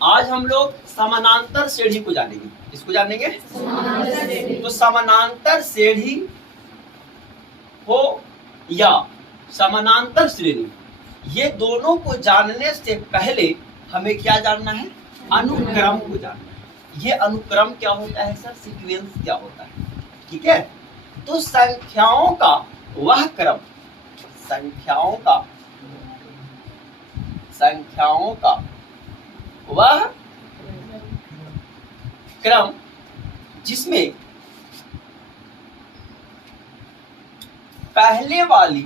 आज हम लोग समानांतर श्रेणी को जानेंगे। इसको जानेंगे, तो समानांतर श्रेणी हो या समानांतर श्रेणी, ये दोनों को जानने से पहले हमें क्या जानना है? अनुक्रम को जानना है। ये अनुक्रम क्या होता है सर? सीक्वेंस क्या होता है? ठीक है, तो संख्याओं का वह क्रम, संख्याओं का वह क्रम जिसमें पहले वाली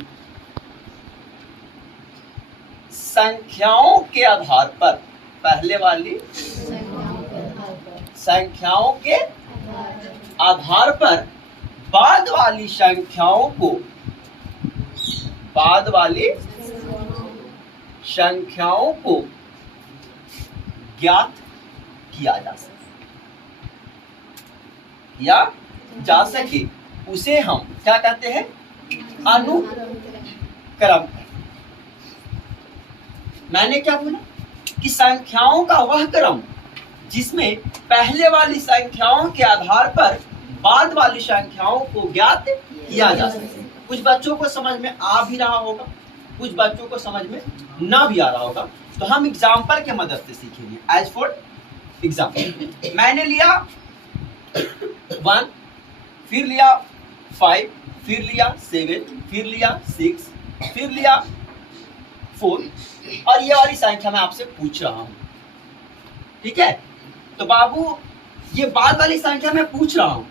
संख्याओं के आधार पर, पहले वाली संख्याओं के आधार पर बाद वाली संख्याओं को ज्ञात किया जा सके, उसे हम क्या कहते हैं? अनुक्रम। मैंने क्या बोला कि संख्याओं का वह क्रम जिसमें पहले वाली संख्याओं के आधार पर बाद वाली संख्याओं को ज्ञात किया जा सके। कुछ बच्चों को समझ में आ भी रहा होगा, कुछ बच्चों को समझ में ना भी आ रहा होगा, तो हम एग्जाम्पल के मदद से सीखेंगे। एज फॉर एग्जाम्पल, मैंने लिया 1, फिर लिया 5, फिर लिया 7, फिर लिया 6, फिर लिया 4, और ये वाली संख्या मैं आपसे पूछ रहा हूं। ठीक है, तो बाबू ये बाद वाली संख्या मैं पूछ रहा हूं,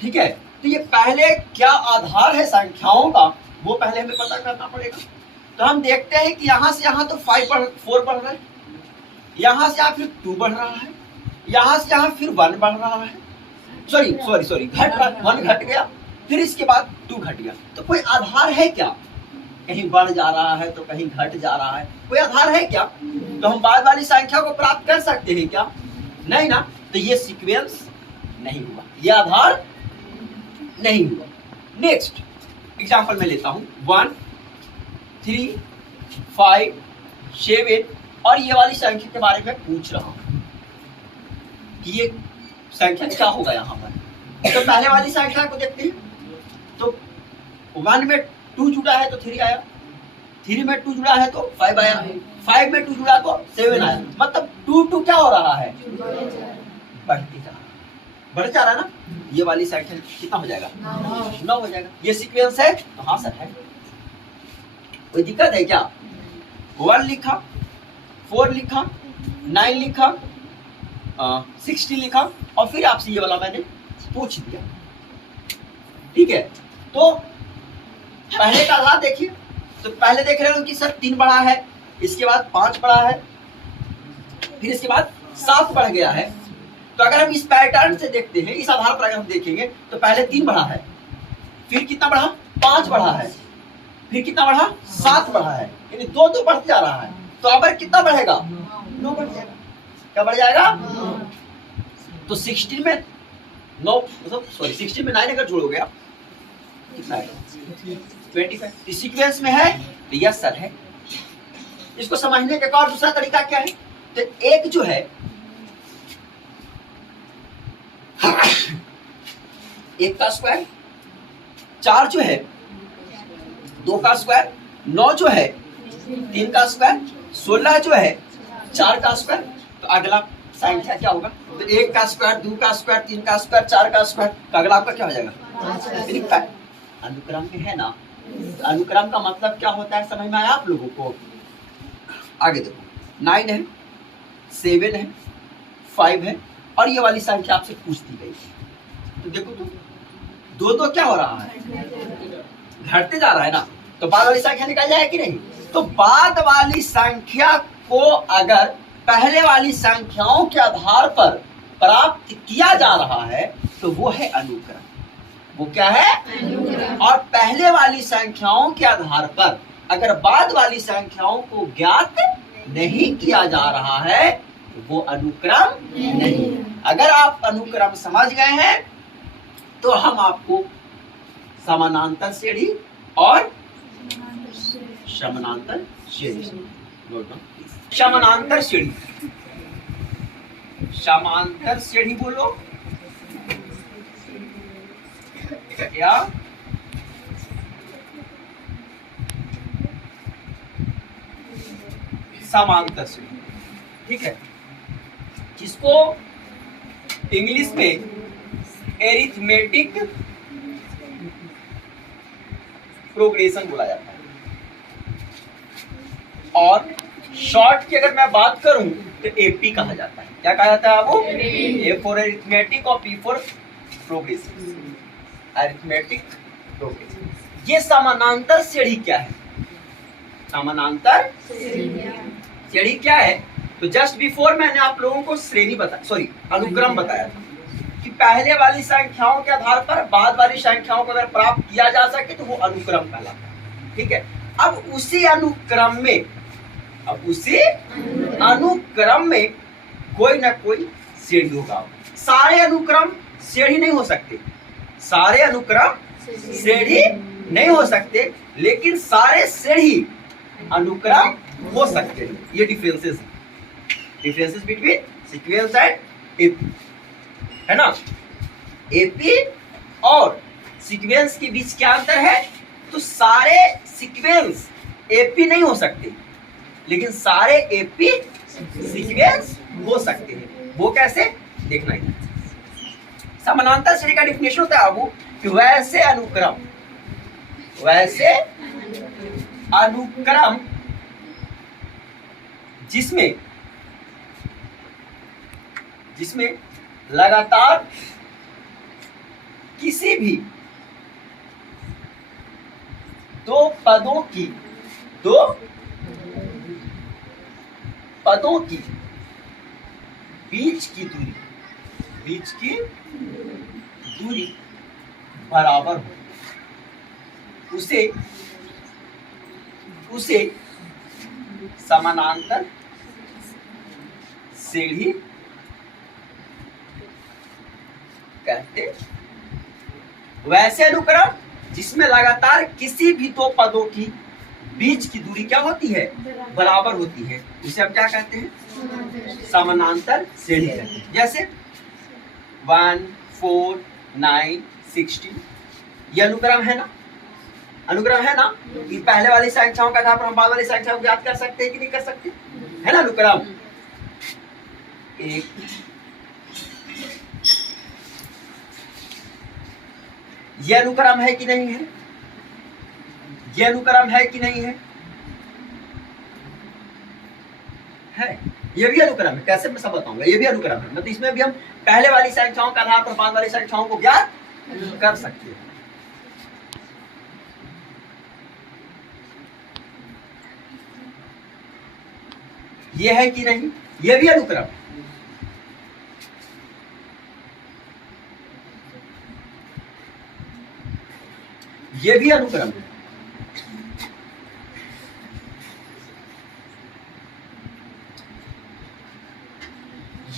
ठीक है, तो ये पहले क्या आधार है संख्याओं का, वो पहले हमें पता करना पड़ेगा। तो हम देखते हैं कि यहां से यहां तो 4 बढ़ रहा है, यहां से यहां फिर 2 बढ़ रहा है, यहां से यहां फिर 1 बढ़ रहा है, सॉरी 1 घट गया, फिर इसके बाद 2 घट गया। तो कोई आधार है क्या? कहीं बढ़ जा रहा है तो कहीं घट जा रहा है, कोई आधार है क्या? तो हम बाद वाली संख्या को प्राप्त कर सकते हैं क्या? नहीं ना, तो ये सीक्वेंस नहीं हुआ, ये आधार नहीं हुआ। नेक्स्ट एग्जांपल मैं लेता हूं 1, 3, 5, 7, और ये वाली संख्या के बारे में पूछ रहा हूं कि ये संख्या क्या होगा यहाँ पर। तो पहले वाली संख्या को देखते हैं, तो 1 में 2 जुड़ा है तो 3 आया, 3 में 2 जुड़ा है तो 5 आया, 5 में 2 जुड़ा तो 7 आया। मतलब 2 क्या हो रहा है? बढ़ जा रहा है ना। ये वाली संख्या कितना हो जाएगा? 9 हो जाएगा। ये सीक्वेंस है? तो हाँ सर है। कोई दिक्कत है क्या? 1 लिखा, 4 लिखा, 9 लिखा, 60 लिखा, और फिर आपसे ये वाला मैंने पूछ दिया। ठीक है, तो पहले का आधार देखिए, तो पहले देख रहे हो कि सर 3 बढ़ा है, इसके बाद 5 बढ़ा है, फिर इसके बाद 7 बढ़ गया है। तो अगर हम इस पैटर्न से देखते हैं, इस आधार पर अगर हम देखेंगे, तो पहले 3 बढ़ा है, फिर कितना बढ़ा? 5 बढ़ा है, फिर कितना बढ़ा? 7 बढ़ा है, यानी 2 बढ़ते जा रहा है। तो अब कितना बढ़ेगा? 9 बढ़ जाएगा। क्या बढ़ जाएगा? तो 16 में 9, मतलब सॉरी 16 में 9 अगर जोड़ोगे आप, कितना है? 25। इस सीक्वेंस में है तो यस सर है। इसको समझने का एक और दूसरा तरीका क्या है? तो एक जो है 1 का स्क्वायर, 4 जो है 2 का स्क्वायर, 9 जो है 3 का स्क्वायर, 16 जो है 4 का स्क्वायर। तो अगला संख्या क्या होगा? तो 1 का स्क्वायर, 2 का स्क्वायर, 3 का स्क्वायर, 4 का स्क्वायर। तो अगला आपका क्या हो जाएगा? अनुक्रम में है ना। अनुक्रम का मतलब क्या होता है समझ में आया आप लोगों को? आगे देखो, 9 है, 7 है, 5 है, और ये वाली संख्या आपसे पूछ दी गई। तो देखो तो 2 क्या हो रहा है? घटते जा रहा है ना। तो बाद वाली संख्या निकल जाए कि नहीं? तो बाद वाली संख्या को अगर पहले वाली संख्याओं के आधार पर प्राप्त किया जा रहा है तो वो है अनुक्रम। वो क्या है? अनुक्रम। और पहले वाली संख्याओं के आधार पर अगर बाद वाली संख्याओं को ज्ञात नहीं किया जा रहा है तो वो अनुक्रम नहीं। अगर आप अनुक्रम समझ गए हैं तो हम आपको समानांतर श्रेणी और समानांतर श्रेणी, समानांतर श्रेणी समांतर श्रेणी बोलो क्या समांतर श्रेणी, ठीक है, जिसको इंग्लिश में एरिथमेटिक प्रोग्रेशन बोला जाता है। और शॉर्ट की अगर मैं बात करूं तो एपी कहा जाता है। क्या कहा जाता है वो? ए फॉर एरिथमेटिक और P for progression, arithmetic progression. ये समानांतर श्रेणी क्या है? समानांतर श्रेणी क्या है? तो जस्ट बिफोर मैंने आप लोगों को श्रेणी बताया, सॉरी अनुक्रम बताया था कि पहले वाली संख्याओं के आधार पर बाद वाली संख्याओं को अगर प्राप्त किया जा सके तो वो अनुक्रम कहलाता है, ठीक है। अब उसी अनुक्रम में कोई ना कोई श्रेणी होगा। सारे अनुक्रम श्रेणी नहीं हो सकते, सारे अनुक्रम श्रेणी नहीं हो सकते, लेकिन सारे श्रेणी अनुक्रम हो सकते हैं। ये differences between sequence and AP है ना। एपी और सीक्वेंस के बीच क्या अंतर है? तो सारे सीक्वेंस एपी नहीं हो सकते, लेकिन सारे एपी सीक्वेंस हो सकते हैं। वो कैसे देखना है। समानांतर श्रेणी का डिफिनेशन होता है वो कि वैसे अनुक्रम जिसमें लगातार किसी भी दो पदों की बीच की दूरी बराबर हो, उसे समानांतर श्रेणी कहते। वैसे अनुक्रम जिसमें लगातार किसी भी दो पदों की बीच की दूरी क्या होती है? बराबर होती है, उसे हम क्या कहते हैं? समानांतर श्रेणी कहते हैं। जैसे 1, 4, 9, 16 ये अनुक्रम है ना, कि पहले वाली संख्याओं का आधार पर हम बाद वाली संख्याओं को ज्ञात कर सकते हैं कि नहीं कर सकते? है ना अनुक्रम। एक ये अनुक्रम है कि नहीं है? ये अनुक्रम है कि नहीं है? है, ये भी अनुक्रम है। कैसे मैं सब बताऊंगा। ये भी अनुक्रम है, मतलब इसमें भी हम पहले वाली संख्याओं के आधार पर बाद वाली संख्याओं को ज्ञात कर सकते हैं। ये है कि नहीं? ये भी अनुक्रम है। ये भी अनुक्रम है।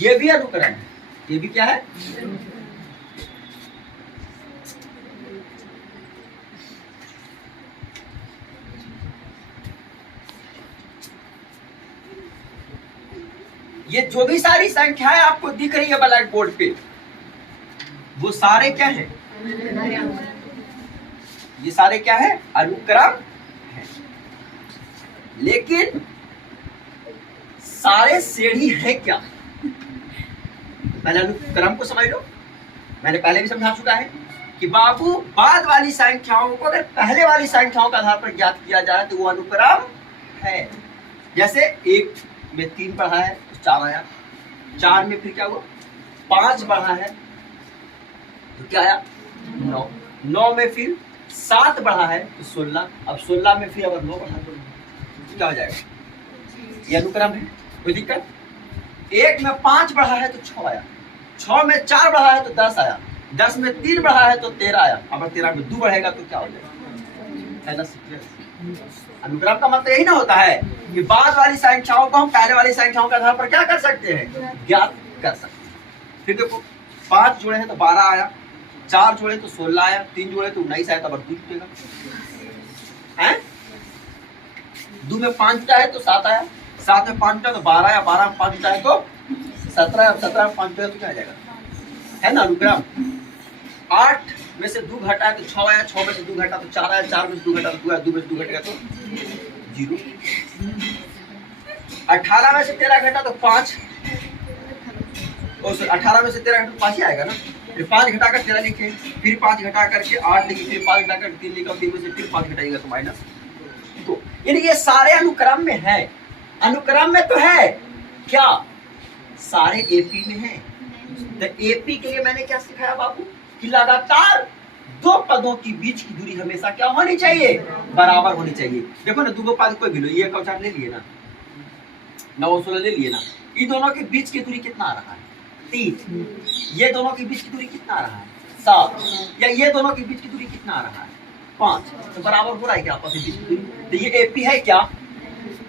ये भी अनुक्रम है। ये भी क्या है? ये जो भी सारी संख्याएं आपको दिख रही है ब्लैक बोर्ड पे, वो सारे क्या हैं? ये सारे क्या है? अनुक्रम है। लेकिन सारे श्रेणी है क्या? पहले अनुक्रम को समझ लो। मैंने पहले भी समझा चुका है कि बाबू बाद वाली संख्याओं को अगर पहले वाली संख्याओं के आधार पर ज्ञात किया जाए तो वो अनुक्रम है। जैसे 1 में 3 बढ़ा है तो 4 आया, 4 में फिर क्या हुआ? 5 बढ़ा है तो क्या आया? 9, 9 में फिर 7 बढ़ा है तो 16, अब 16 में फिर अगर 9 बढ़ा तो क्या हो जाएगा? ये अनुक्रम है, कोई दिक्कत? 1 में 5 बढ़ा है तो 6 आया, 6 में 4 बढ़ा है तो 10 आया, 10 में 3 बढ़ा है तो 13 आया, अगर 13 में 2 बढ़ेगा तो क्या हो जाएगा? है ना सीक्वेंस। अनुक्रम का मतलब यही ना होता है कि बाद वाली संख्याओं को हम पहले वाली संख्याओं के आधार पर क्या कर सकते हैं? ज्ञात कर सकते हैं। फिर देखो 5 जोड़े हैं तो 12 आया, 4 जोड़े तो 16 आया, 3 जोड़े तो 19 आया, तब 2 जुटेगा है। 2 में 5 है तो 7 आया, 7 में 5 है तो 12 आया, 12 में 5 है तो 17 5 तो क्या आ जाएगा, है ना अनुक्रम। 8 में से 2 घटा तो 6 आया, 6 में से 2 घटा तो 4 आया, 4 में से 2 घटा तो 2 आया, 2 में से 2 घटेगा तो 0। 18 में से 13 घटा तो 5, 18 में से 13 घटा तो 5 ही आएगा ना। फिर 5 घटाकर 13 लिखे, फिर 5 घटा करके 8 लिखे, फिर 5 घटाकर 3 लिखा, 3 में से फिर 5 घटाएगा तो -2। यानी ये सारे अनुक्रम में है, अनुक्रम में तो है क्या, सारे एपी में है। तो एपी के लिए मैंने क्या सिखाया बाबू कि लगातार 2 पदों की बीच की दूरी हमेशा क्या होनी चाहिए, बराबर होनी चाहिए। देखो ना, 2 पद कोई भी लो, ये कौचार ले लिए ना, 9 16 ले लिए ना, ये दोनों के बीच की दूरी कितना आ रहा है, 3। ये दोनों के बीच की दूरी कितना आ रहा है, 7। या ये दोनों के बीच की दूरी कितना आ रहा है, 5। तो बराबर हो रहा है क्या आपस में बीच की दूरी। तो ये एपी है क्या,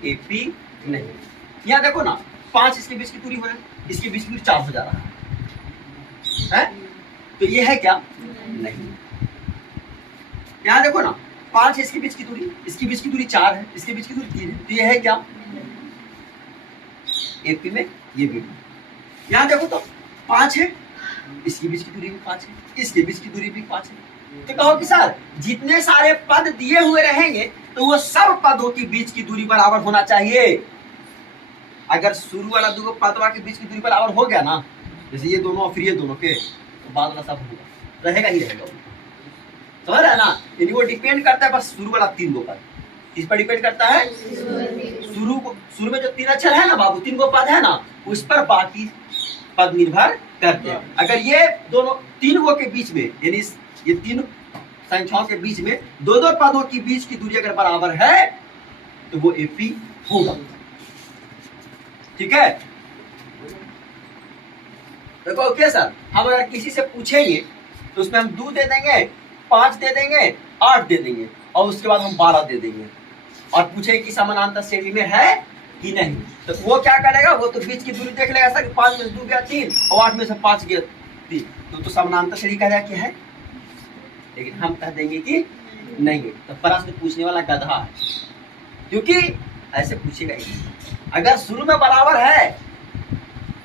एपी नहीं। यहाँ देखो ना, 5 इसके बीच की दूरी हो रहा है, इसके बीच की दूरी 4 हो जा रहा है? तो ये है क्या, नहीं। यहाँ देखो ना, 5 इसके बीच की दूरी, इसकी बीच की दूरी 4 है, इसके बीच की दूरी 3 है, तो ये है क्या, एपी में ये भी। यहाँ देखो तो 5 है, इसकी बीच की दूरी भी 5 है, इसके बीच की दूरी भी 5 है। तो कहो कि सर जितने सारे पद दिए हुए रहेंगे तो वो सब पदों के बीच की दूरी बराबर होना चाहिए। अगर शुरू वाला 2 पदवा के बीच की दूरी बराबर हो गया ना, जैसे ये दोनों और फिर ये दोनों के, तो बाद वाला सब होगा, रहेगा ही रहेगा। समझ रहा है ना, यानी वो डिपेंड करता है बस शुरू वाला 3 पद किस पर डिपेंड करता है, शुरू में जो 3 अक्षर है ना बाबू, 3 पद है ना, उस पर बाकी पद निर्भर करते हैं। अगर ये दोनों 3 के बीच में, यानी ये 3 संख्याओं के बीच में 2 पदों की बीच की दूरी अगर बराबर है तो वो एपी होगा। ठीक है, देखो ओके सर, हम अगर किसी से पूछेंगे तो उसमें हम 2 दे देंगे, 5 दे देंगे, 8 दे देंगे, और उसके बाद हम 12 दे देंगे, और पूछेंगे कि समानांतर श्रेणी में है कि नहीं, तो वो क्या करेगा, वो तो बीच की दूरी देख लेगा सर, 5 में से 2 गया 3 और 8 में से 5 गया 3, तो समानांतर श्रेणी कह रहा क्या है। लेकिन हम कह देंगे कि नहीं, तो प्रश्न पूछने वाला गधा है, क्योंकि ऐसे पूछेगा ही। अगर शुरू में बराबर है,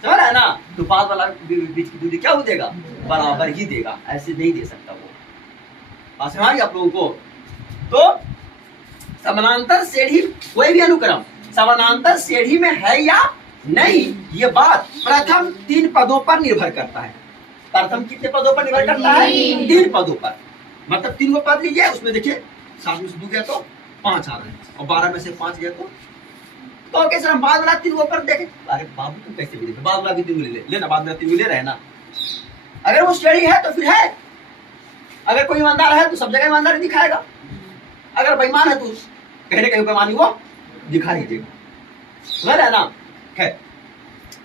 समझ रहा है ना, तो बाद वाला बीच की दूरी क्या हो देगा, बराबर ही देगा, ऐसे नहीं दे सकता वो। बात समझ आप लोगों को। तो समानांतर श्रेणी, कोई भी अनुक्रम समानांतर श्रेणी में है या नहीं, ये बात प्रथम 3 पदों पर निर्भर करता है। प्रथम कितने पदों पर निर्भर करता है, 3 पदों पर। मतलब 3 पद लीजिए, उसमें देखिए 7 में से 2 गया तो 5 आ रहे हैं, और 12 में से 5 गया तो कैसे हम बाद वाला 3 पर देखें। अरे बाबू तुम कैसे भी देखे, बाद वाला भी 3 ले लेना, बाद वाला 3 ले रहे हैं ना। अगर वो श्रेणी है तो फिर है, अगर कोई ईमानदार है तो सब जगह ईमानदारी दिखाएगा, अगर बेईमान है तो कहीं कहीं बेईमानी वो दिखा ही देगा, समझ रहे ना। है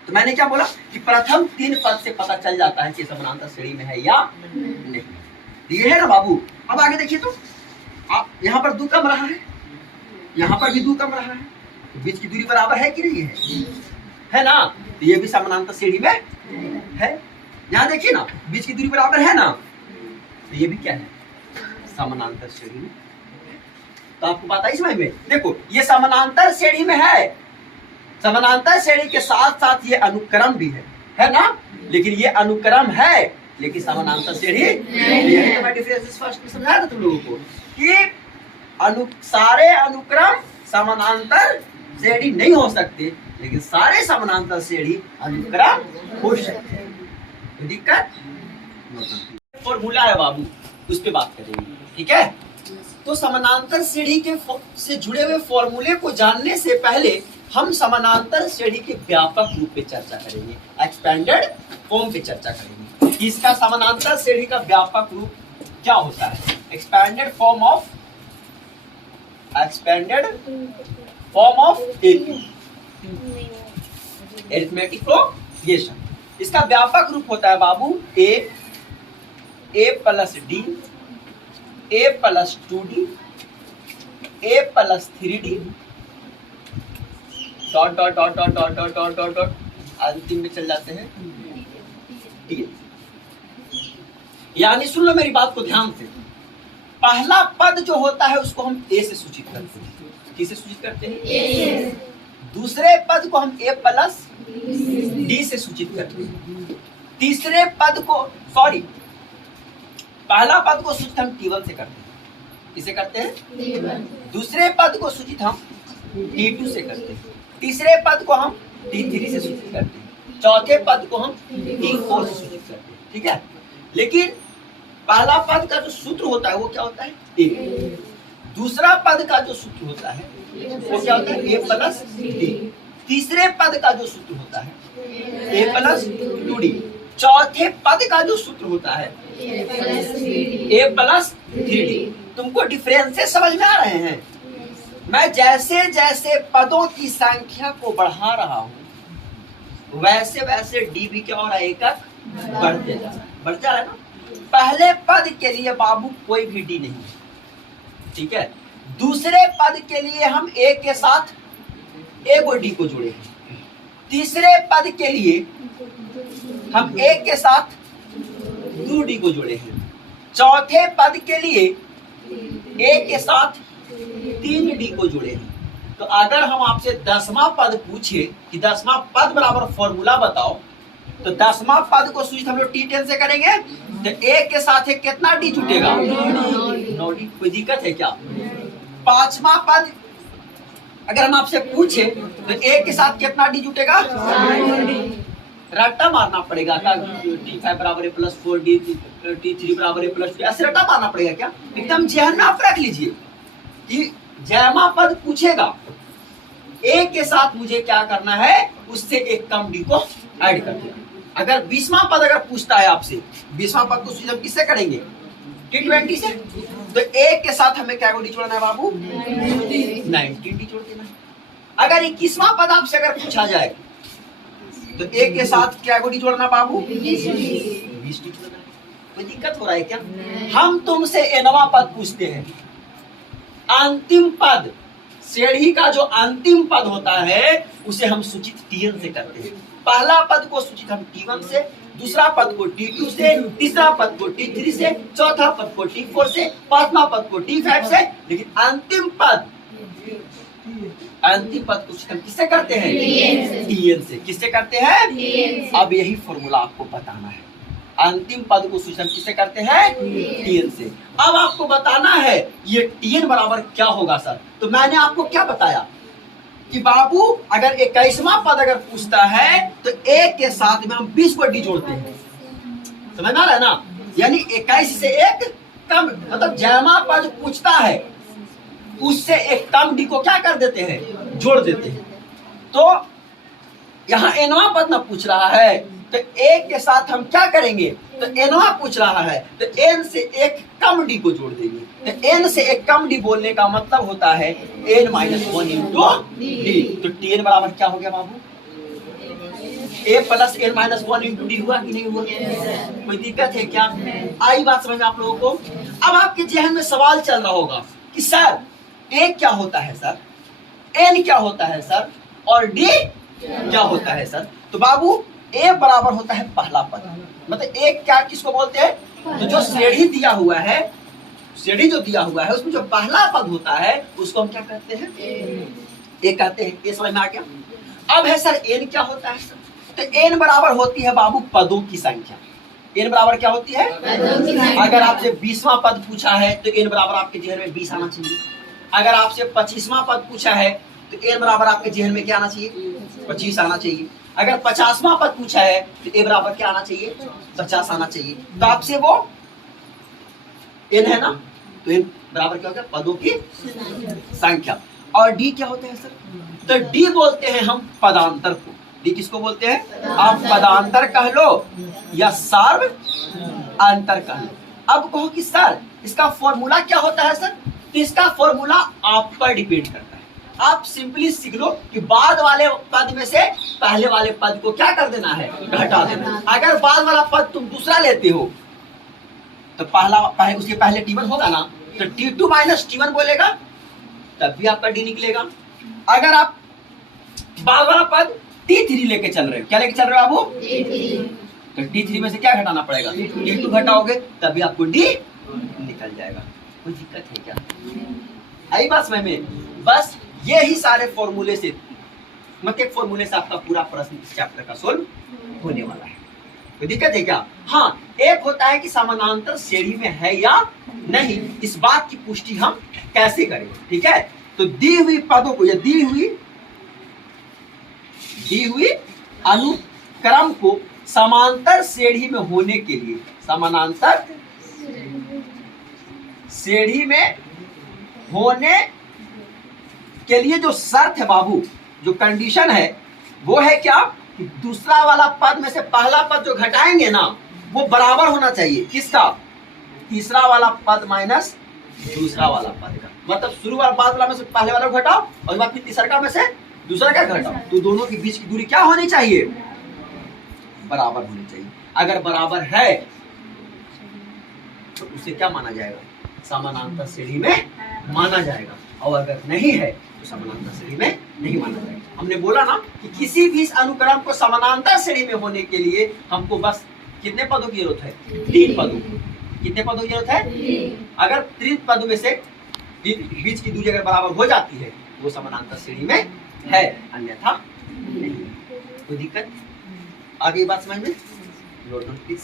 तो मैंने क्या बोला कि प्रथम 3 पद से पता चल जाता है कि समानांतर श्रेणी में है या नहीं। ये है ना बाबू। अब आगे देखिए तो आप यहाँ पर 2 कम रहा है, यहाँ पर भी 2 कम रहा है, तो बीच की दूरी बराबर है कि नहीं है ना, तो ये भी समानांतर श्रेणी में है। यहाँ देखिए ना, बीच की दूरी बराबर है ना, तो ये भी क्या है, समानांतर श्रेणी में। तो आपको पता है समझ में, देखो ये समानांतर श्रेणी में है, समानांतर श्रेणी के साथ साथ ये अनुक्रम भी है ना, लेकिन ये अनुक्रम है लेकिन समानांतर श्रेणी नहीं। तो मैं डिफरेंस फर्स्ट में समझाया था तुम लोगों को कि सारे अनुक्रम समानांतर श्रेणी नहीं हो सकते, लेकिन सारे समानांतर श्रेणी अनुक्रम हो सकते हैं। तो दिक्कत फॉर्मूला है बाबू, उस पर बात करेंगे, ठीक है। तो समानांतर श्रेणी के से जुड़े हुए फॉर्मूले को जानने से पहले हम समानांतर श्रेणी के व्यापक रूप पे चर्चा करेंगे, एक्सपेंडेड फॉर्म पे चर्चा करेंगे। इसका समानांतर श्रेणी का व्यापक रूप क्या होता है, expanded form of AP, arithmetic progression. इसका व्यापक रूप होता है बाबू a plus D, a plus 2d, a plus 3d, dot dot dot dot dot dot dot dot dot अंतिम में चल जाते हैं डी। यानी सुन लो मेरी बात को ध्यान से, पहला पद जो होता है उसको हम a से सूचित करते हैं। किसे सूचित करते हैं, a। दूसरे पद को हम a प्लस डी से सूचित करते हैं। तीसरे पद को पहला पद को सूचित हम T1 से करते हैं। किसे करते हैं? दूसरे पद को सूचित हम T2 से करते हैं। तीसरे पद को हम T3 से सूचित करते हैं। चौथे पद को हम T4 से सूचित करते हैं। ठीक है, लेकिन पहला पद का जो सूत्र होता है वो क्या होता है? A। दूसरा पद का जो सूत्र होता है वो क्या होता है? A plus D। तीसरे पद का जो सूत्र होता है A प्लस 2D। चौथे पद का जो सूत्र होता है A प्लस 3D। तुमको डिफरेंसेस समझ में आ रहे हैं? मैं जैसे जैसे पदों की संख्या को बढ़ा रहा हूं वैसे वैसे डी भी क्या हो रहा है? एकक बढ़ते जा रहा है ना। पहले पद के लिए बाबू कोई भी डी नहीं है, ठीक है। दूसरे पद के लिए हम ए के साथ ए को डी को जोड़े हैं। तीसरे पद के लिए हम ए के साथ 2D को जोड़े हैं। चौथे पद के लिए ए के साथ 3D को जोड़े हैं। तो अगर हम आपसे 10वां पद पूछे कि 10वां पद बराबर फॉर्मूला बताओ, तो 10वां पद को सूचित हम लोग T10 से करेंगे। तो ए के साथ एक कितना डी जुटेगा? 9D। कोई दिक्कत है क्या? 5वां पद अगर हम आपसे पूछे तो ए के साथ कितना डी जुटेगा? रट्टा मारना पड़ेगा क्या? T5 बराबर है प्लस 4D, T3 बराबर है प्लस 2, ऐसे रट्टा मारना पड़ेगा क्या? एकदम जहन में आप रख लीजिए कि जयमा पद पूछेगा ए के साथ मुझे क्या करना है? उससे एक कम डी को ऐड कर देना। अगर 20वां पद अगर पूछता है आपसे, 20वां पद को हम किससे करेंगे? T20 से। तो ए के साथ हमें क्या डी जोड़ना है बाबू? 19 डी जोड़ देना है। अगर 21वां पद आपसे अगर पूछा जाए तो ए के साथ क्या डी जोड़ना बाबू? 20 डी जोड़ना है। कोई दिक्कत हो रहा है क्या? हम तुमसे nवां पद पूछते हैं। अंतिम पद, श्रेणी का जो अंतिम पद होता है उसे हम सूचित Tn से करते हैं। पहला पद को सूचित हम T1 से, दूसरा पद को T2 से, तीसरा पद को T3 से, चौथा पद को T4 से, पांचवा पद को T5 से, लेकिन अंतिम पद को सूचित हम किससे करते हैं? Tn से। किससे करते हैं? अब यही फॉर्मूला आपको बताना है। अंतिम पद को सूचित हम किससे करते हैं? Tn से। अब आपको बताना है ये Tn बराबर क्या होगा सर। तो मैंने आपको क्या बताया कि बाबू अगर 21वां पद अगर पूछता है तो ए के साथ में हम 20 को डी जोड़ते हैं। समझ में आ रहा है ना? यानी 21 से एक कम, मतलब जयमा पद पूछता है उससे एक कम डी को क्या कर देते हैं? जोड़ देते हैं। तो यहाँ nवां पद ना पूछ रहा है तो ए के साथ हम क्या करेंगे? तो nवां पूछ रहा है तो n से एक कम डी को जोड़ देंगे। तो n से एक कम डी बोलने का मतलब होता है n-1 इंटू डी। तो Tn बराबर क्या हो गया बाबू? a plus n-1 into D हुआ कि नहीं हुआ? कोई दिक्कत है क्या? आई बात समझ में आप लोगों को? अब आपके जहन में सवाल चल रहा होगा कि सर a क्या होता है सर, n क्या होता है सर, और d क्या होता है सर? तो बाबू a बराबर होता है पहला पद, मतलब a क्या किसको बोलते हैं? तो जो श्रेणी दिया हुआ है, श्रेणी जो दिया हुआ है उसमें जो पहला पद होता है उसको हम क्या कहते हैं? a कहते हैं। ये समझ में आ गया? अब है सर n क्या होता है सर? तो n बराबर होती है बाबू पदों की संख्या। n बराबर क्या होती है? अगर आपसे 20वां पद पूछा है तो n बराबर आपके जहन में 20 आना चाहिए। अगर आपसे 25वां पद पूछा है तो n बराबर आपके जहन में क्या आना चाहिए? 25 आना चाहिए। अगर 50वां पद पूछा है तो a बराबर क्या आना चाहिए? 50 आना चाहिए। तो आपसे वो n है ना, तो n बराबर क्या होगा? पदों की संख्या। और d क्या होता है सर? तो d बोलते हैं हम पदांतर को। d किसको बोलते हैं? आप पदांतर कह लो या सार्व अंतर कह लो। अब कहो कि सर इसका फॉर्मूला क्या होता है सर? तो इसका फॉर्मूला आप पर डिपेंड करता है। आप सिंपली सीख लो कि बाद वाले पद में से पहले वाले पद को क्या कर देना है? घटा देना। अगर बाद वाला पद तुम दूसरा लेते हो तो उसके पहले T1 होगा ना, तो T2 माइनस T1 बोलेगा तब भी आपका D निकलेगा। अगर आप बाद वाला पद T3 लेके चल रहे हो, क्या लेके चल रहे हो बाबू? तो T3 में से क्या घटाना पड़ेगा? T2 घटाओगे तभी आपको D निकल जाएगा। कोई दिक्कत है क्या? आई बात समझ में? बस ये ही सारे फॉर्मूले से मैथमेटिक्स फॉर्मूले से आपका पूरा प्रश्न इस चैप्टर का सोल्व होने वाला है। कोई दिक्कत है क्या? हाँ, एक होता है कि समानांतर श्रेणी में है या नहीं, इस बात की पुष्टि हम कैसे करें। ठीक है, तो दी हुई पदों को या दी हुई अनुक्रम को समांतर श्रेणी में होने के लिए, समानांतर श्रेणी में होने के लिए जो शर्त है बाबू, जो कंडीशन है वो है क्या कि दूसरा वाला पद में से पहला पद जो घटाएंगे ना वो बराबर होना चाहिए किसका? तीसरा वाला पद माइनस दूसरा वाला पद का। मतलब शुरू वाला बाद वाला में से पहले वाला को घटाओ और बाद फिर तीसरा का में से दूसरा का घटाओ, तो दोनों के बीच की दूरी क्या होनी चाहिए? बराबर होनी चाहिए। अगर बराबर है तो उसे क्या माना जाएगा? समानांतर श्रेणी में माना जाएगा, और अगर नहीं है तो समानांतर श्रेणी में नहीं माना जाएगा। हमने बोला ना कि किसी भी अनुक्रम को समानांतर श्रेणी में होने के लिए हमको बस कितने पदों की जरूरत है? 3 पदों। कितने पदों की जरूरत है? अगर 3 पदों में से बीच की दूरी अगर बराबर हो जाती है वो समानांतर श्रेणी में है, अन्यथा नहीं। कोई दिक्कत? आगे बात समझ में? Note please.